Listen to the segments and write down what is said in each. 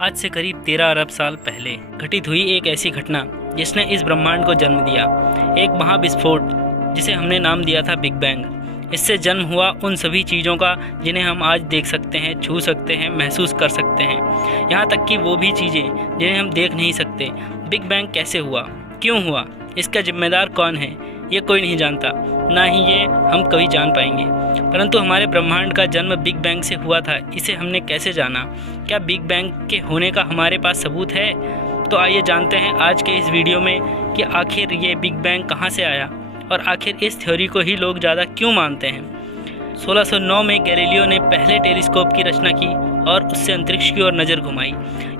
आज से करीब 13 अरब साल पहले घटित हुई एक ऐसी घटना जिसने इस ब्रह्मांड को जन्म दिया। एक महाविस्फोट जिसे हमने नाम दिया था बिग बैंग। इससे जन्म हुआ उन सभी चीज़ों का जिन्हें हम आज देख सकते हैं, छू सकते हैं, महसूस कर सकते हैं, यहाँ तक कि वो भी चीज़ें जिन्हें हम देख नहीं सकते। बिग बैंग कैसे हुआ, क्यों हुआ, इसका जिम्मेदार कौन है, ये कोई नहीं जानता, ना ही ये हम कभी जान पाएंगे। परंतु हमारे ब्रह्मांड का जन्म बिग बैंग से हुआ था, इसे हमने कैसे जाना? क्या बिग बैंग के होने का हमारे पास सबूत है? तो आइए जानते हैं आज के इस वीडियो में कि आखिर ये बिग बैंग कहाँ से आया और आखिर इस थ्योरी को ही लोग ज़्यादा क्यों मानते हैं। 1609 में गैलीलियो ने पहले टेलीस्कोप की रचना की और उससे अंतरिक्ष की ओर नज़र घुमाई।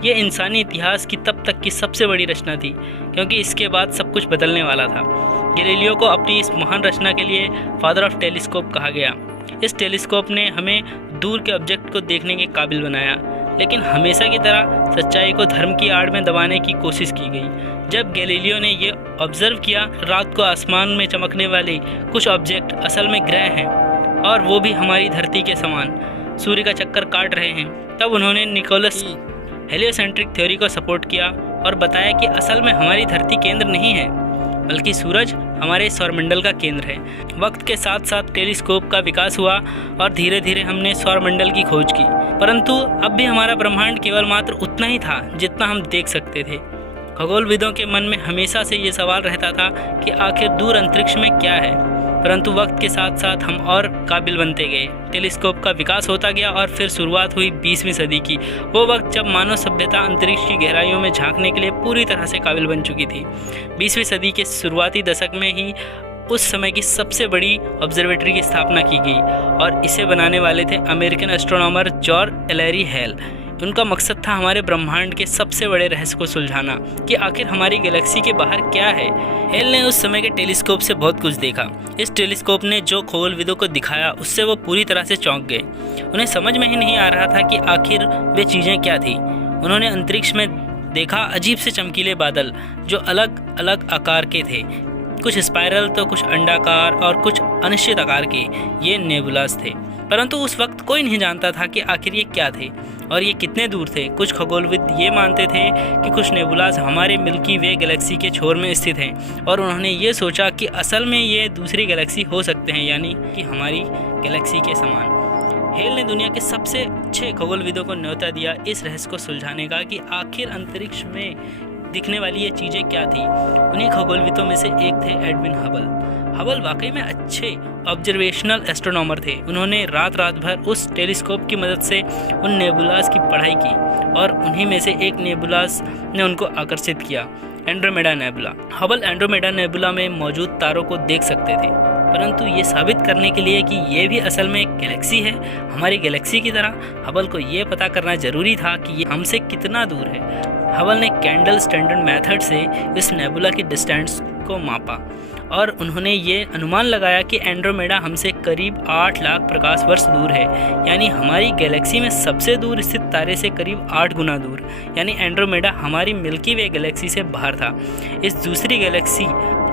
ये इंसानी इतिहास की तब तक की सबसे बड़ी रचना थी, क्योंकि इसके बाद सब कुछ बदलने वाला था। गैलीलियो को अपनी इस महान रचना के लिए फादर ऑफ टेलीस्कोप कहा गया। इस टेलीस्कोप ने हमें दूर के ऑब्जेक्ट को देखने के काबिल बनाया, लेकिन हमेशा की तरह सच्चाई को धर्म की आड़ में दबाने की कोशिश की गई। जब गैलीलियो ने ये ऑब्जर्व किया रात को आसमान में चमकने वाले कुछ ऑब्जेक्ट असल में ग्रह हैं और वो भी हमारी धरती के समान सूर्य का चक्कर काट रहे हैं, तब उन्होंने निकोलस हेलियोसेंट्रिक थ्योरी को सपोर्ट किया और बताया कि असल में हमारी धरती केंद्र नहीं है, बल्कि सूरज हमारे सौरमंडल का केंद्र है। वक्त के साथ साथ टेलीस्कोप का विकास हुआ और धीरे धीरे हमने सौरमंडल की खोज की, परंतु अब भी हमारा ब्रह्मांड केवल मात्र उतना ही था जितना हम देख सकते थे। खगोलविदों के मन में हमेशा से ये सवाल रहता था कि आखिर दूर अंतरिक्ष में क्या है, परंतु वक्त के साथ साथ हम और काबिल बनते गए। टेलीस्कोप का विकास होता गया और फिर शुरुआत हुई 20वीं सदी की, वो वक्त जब मानव सभ्यता अंतरिक्ष की गहराइयों में झांकने के लिए पूरी तरह से काबिल बन चुकी थी। 20वीं सदी के शुरुआती दशक में ही उस समय की सबसे बड़ी ऑब्जर्वेटरी की स्थापना की गई और इसे बनाने वाले थे अमेरिकन एस्ट्रोनॉमर जॉर्ज एलरी हेल। उनका मकसद था हमारे ब्रह्मांड के सबसे बड़े रहस्य को सुलझाना कि आखिर हमारी गैलेक्सी के बाहर क्या है। हेल ने उस समय के टेलीस्कोप से बहुत कुछ देखा। इस टेलीस्कोप ने जो खगोलविदों को दिखाया उससे वो पूरी तरह से चौंक गए। उन्हें समझ में ही नहीं आ रहा था कि आखिर वे चीज़ें क्या थी। उन्होंने अंतरिक्ष में देखा अजीब से चमकीले बादल जो अलग अलग आकार के थे, कुछ स्पाइरल तो कुछ अंडाकार और कुछ अनिश्चित आकार के। ये नेबुलास थे, परंतु उस वक्त कोई नहीं जानता था कि आखिर ये क्या थे और ये कितने दूर थे। कुछ खगोलविद ये मानते थे कि कुछ नेबुलास हमारे मिल्की वे गैलेक्सी के छोर में स्थित हैं और उन्होंने ये सोचा कि असल में ये दूसरी गैलेक्सी हो सकते हैं, यानी कि हमारी गैलेक्सी के समान। हेल ने दुनिया के सबसे अच्छे खगोलविदों को न्योता दिया इस रहस्य को सुलझाने का कि आखिर अंतरिक्ष में दिखने वाली ये चीज़ें क्या थी। उन्हीं खगोलविदों में से एक थे एडविन हबल। हबल वाकई में अच्छे ऑब्जर्वेशनल एस्ट्रोनॉमर थे। उन्होंने रात भर उस टेलीस्कोप की मदद से उन नेबुलास की पढ़ाई की और उन्हीं में से एक नेबुलास ने उनको आकर्षित किया, Andromeda nebula. Hubble Andromeda nebula में मौजूद तारों को देख सकते थे, परंतु ये साबित करने के लिए कि ये भी असल में एक गैलेक्सी है हमारी गैलेक्सी की तरह, हबल को ये पता करना जरूरी था कि ये हमसे कितना दूर है। हबल ने कैंडल स्टैंडर्ड मेथड से इस नेबुला की डिस्टेंस को मापा और उन्होंने ये अनुमान लगाया कि एंड्रोमेडा हमसे करीब 8 लाख प्रकाश वर्ष दूर है, यानी हमारी गैलेक्सी में सबसे दूर स्थित तारे से करीब 8 गुना दूर, यानी एंड्रोमेडा हमारी मिल्की वे गैलेक्सी से बाहर था। इस दूसरी गैलेक्सी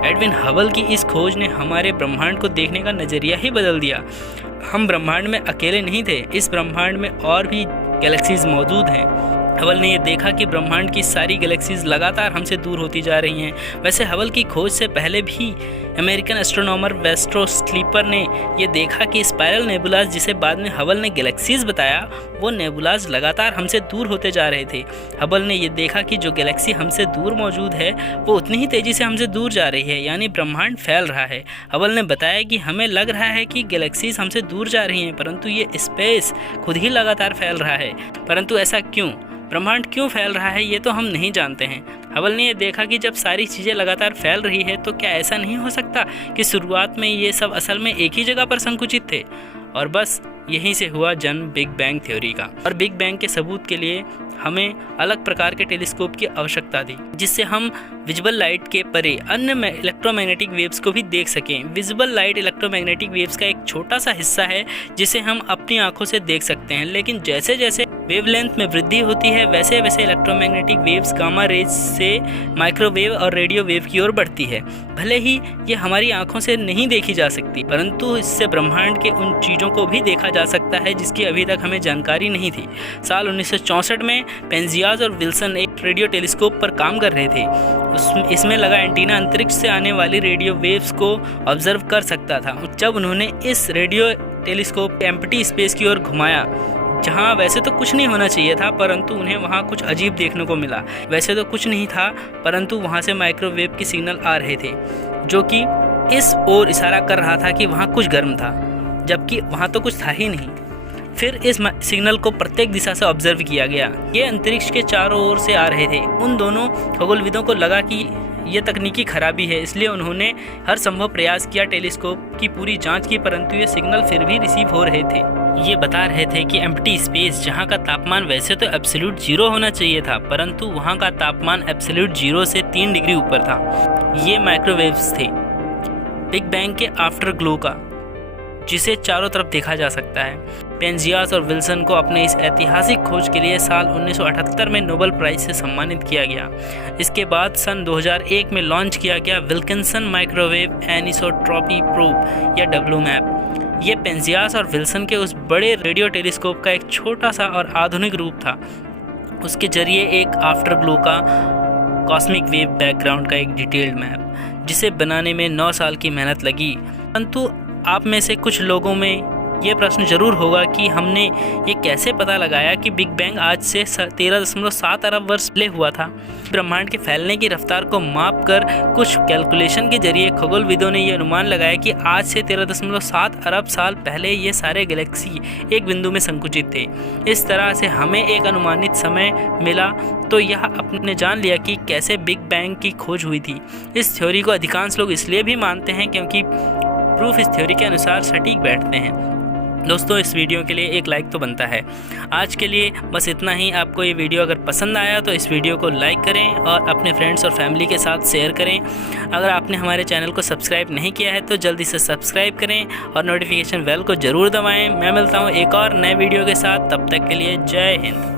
एडविन हबल की इस खोज ने हमारे ब्रह्मांड को देखने का नज़रिया ही बदल दिया। हम ब्रह्मांड में अकेले नहीं थे, इस ब्रह्मांड में और भी गैलेक्सीज मौजूद हैं। हबल ने यह देखा कि ब्रह्मांड की सारी गैलेक्सीज लगातार हमसे दूर होती जा रही हैं। वैसे हबल की खोज से पहले भी अमेरिकन एस्ट्रोनॉमर वेस्ट्रो स्लीपर ने यह देखा कि स्पाइरल नेबुलास, जिसे बाद में हबल ने गैलेक्सीज बताया, वो नेबुलास लगातार हमसे दूर होते जा रहे थे। हबल ने यह देखा कि जो गैलेक्सी हमसे दूर मौजूद है वो उतनी ही तेज़ी से हमसे दूर जा रही है, यानी ब्रह्मांड फैल रहा है। हबल ने बताया कि हमें लग रहा है कि गैलेक्सीज हमसे दूर जा रही हैं, परंतु ये स्पेस खुद ही लगातार फैल रहा है। परंतु ऐसा क्यों? ब्रह्मांड क्यों फैल रहा है ये तो हम नहीं जानते हैं। हबल ने यह देखा कि जब सारी चीज़ें लगातार फैल रही है तो क्या ऐसा नहीं हो सकता कि शुरुआत में ये सब असल में एक ही जगह पर संकुचित थे। और बस यहीं से हुआ जन्म बिग बैंग थ्योरी का। और बिग बैंग के सबूत के लिए हमें अलग प्रकार के टेलीस्कोप की आवश्यकता थी, जिससे हम विजिबल लाइट के परे अन्य इलेक्ट्रोमैग्नेटिक वेव्स को भी देख सकें। विजिबल लाइट इलेक्ट्रोमैग्नेटिक वेव्स का एक छोटा सा हिस्सा है जिसे हम अपनी आंखों से देख सकते हैं, लेकिन जैसे जैसे वेवलेंथ में वृद्धि होती है वैसे वैसे इलेक्ट्रोमैग्नेटिक वेव्स गामा रेज से माइक्रोवेव और रेडियो वेव की ओर बढ़ती है। भले ही ये हमारी आंखों से नहीं देखी जा सकती, परंतु इससे ब्रह्मांड के उन चीज़ों को भी देखा जा सकता है जिसकी अभी तक हमें जानकारी नहीं थी। साल 1964 में पेंजियास और विल्सन एक रेडियो टेलीस्कोप पर काम कर रहे थे। इसमें लगा एंटीना अंतरिक्ष से आने वाली रेडियो वेव्स को ऑब्जर्व कर सकता था। जब उन्होंने इस रेडियो टेलीस्कोप एम्प्टी स्पेस की ओर घुमाया, जहाँ वैसे तो कुछ नहीं होना चाहिए था, परंतु उन्हें वहाँ कुछ अजीब देखने को मिला। वैसे तो कुछ नहीं था, परंतु वहाँ से माइक्रोवेव के सिग्नल आ रहे थे जो कि इस ओर इशारा कर रहा था कि वहाँ कुछ गर्म था, जबकि वहाँ तो कुछ था ही नहीं। फिर इस सिग्नल को प्रत्येक दिशा से ऑब्जर्व किया गया। ये अंतरिक्ष के चारों ओर से आ रहे थे। उन दोनों खगोलविदों को लगा कि ये तकनीकी खराबी है, इसलिए उन्होंने हर संभव प्रयास किया, टेलीस्कोप की पूरी जांच की, परंतु ये सिग्नल फिर भी रिसीव हो रहे थे। ये बता रहे थे कि एम्प्टी स्पेस, जहाँ का तापमान वैसे तो एब्सोल्यूट 0 होना चाहिए था, परंतु वहाँ का तापमान एब्सोल्यूट 0 से 3 डिग्री ऊपर था। ये माइक्रोवेव्स थे बिग बैंग के आफ्टर ग्लो का, जिसे चारों तरफ देखा जा सकता है। पेंजियास और विल्सन को अपने इस ऐतिहासिक खोज के लिए साल 1978 में नोबेल प्राइज से सम्मानित किया गया। इसके बाद सन 2001 में लॉन्च किया गया विल्किंसन माइक्रोवेव एनिसोट्रॉपी प्रोब या WMAP। ये पेंजियास और विल्सन के उस बड़े रेडियो टेलीस्कोप का एक छोटा सा और आधुनिक रूप था। उसके जरिए एक आफ्टर ग्लो का कॉस्मिक वेव बैकग्राउंड का एक डिटेल्ड मैप, जिसे बनाने में 9 साल की मेहनत लगी। परंतु आप में से कुछ लोगों में ये प्रश्न जरूर होगा कि हमने ये कैसे पता लगाया कि बिग बैंग आज से 13.7 अरब वर्ष पहले हुआ था। ब्रह्मांड के फैलने की रफ्तार को माप कर कुछ कैलकुलेशन के जरिए खगोलविदों ने ये अनुमान लगाया कि आज से 13.7 अरब साल पहले ये सारे गैलेक्सी एक बिंदु में संकुचित थे। इस तरह से हमें एक अनुमानित समय मिला, तो यह अपने जान लिया कि कैसे बिग बैंग की खोज हुई थी। इस थ्योरी को अधिकांश लोग इसलिए भी मानते हैं क्योंकि प्रूफ इस थ्योरी के अनुसार सटीक बैठते हैं। दोस्तों, इस वीडियो के लिए एक लाइक तो बनता है। आज के लिए बस इतना ही। आपको ये वीडियो अगर पसंद आया तो इस वीडियो को लाइक करें और अपने फ्रेंड्स और फैमिली के साथ शेयर करें। अगर आपने हमारे चैनल को सब्सक्राइब नहीं किया है तो जल्दी से सब्सक्राइब करें और नोटिफिकेशन बेल को ज़रूर दबाएं। मैं मिलता हूँ एक और नए वीडियो के साथ, तब तक के लिए जय हिंद।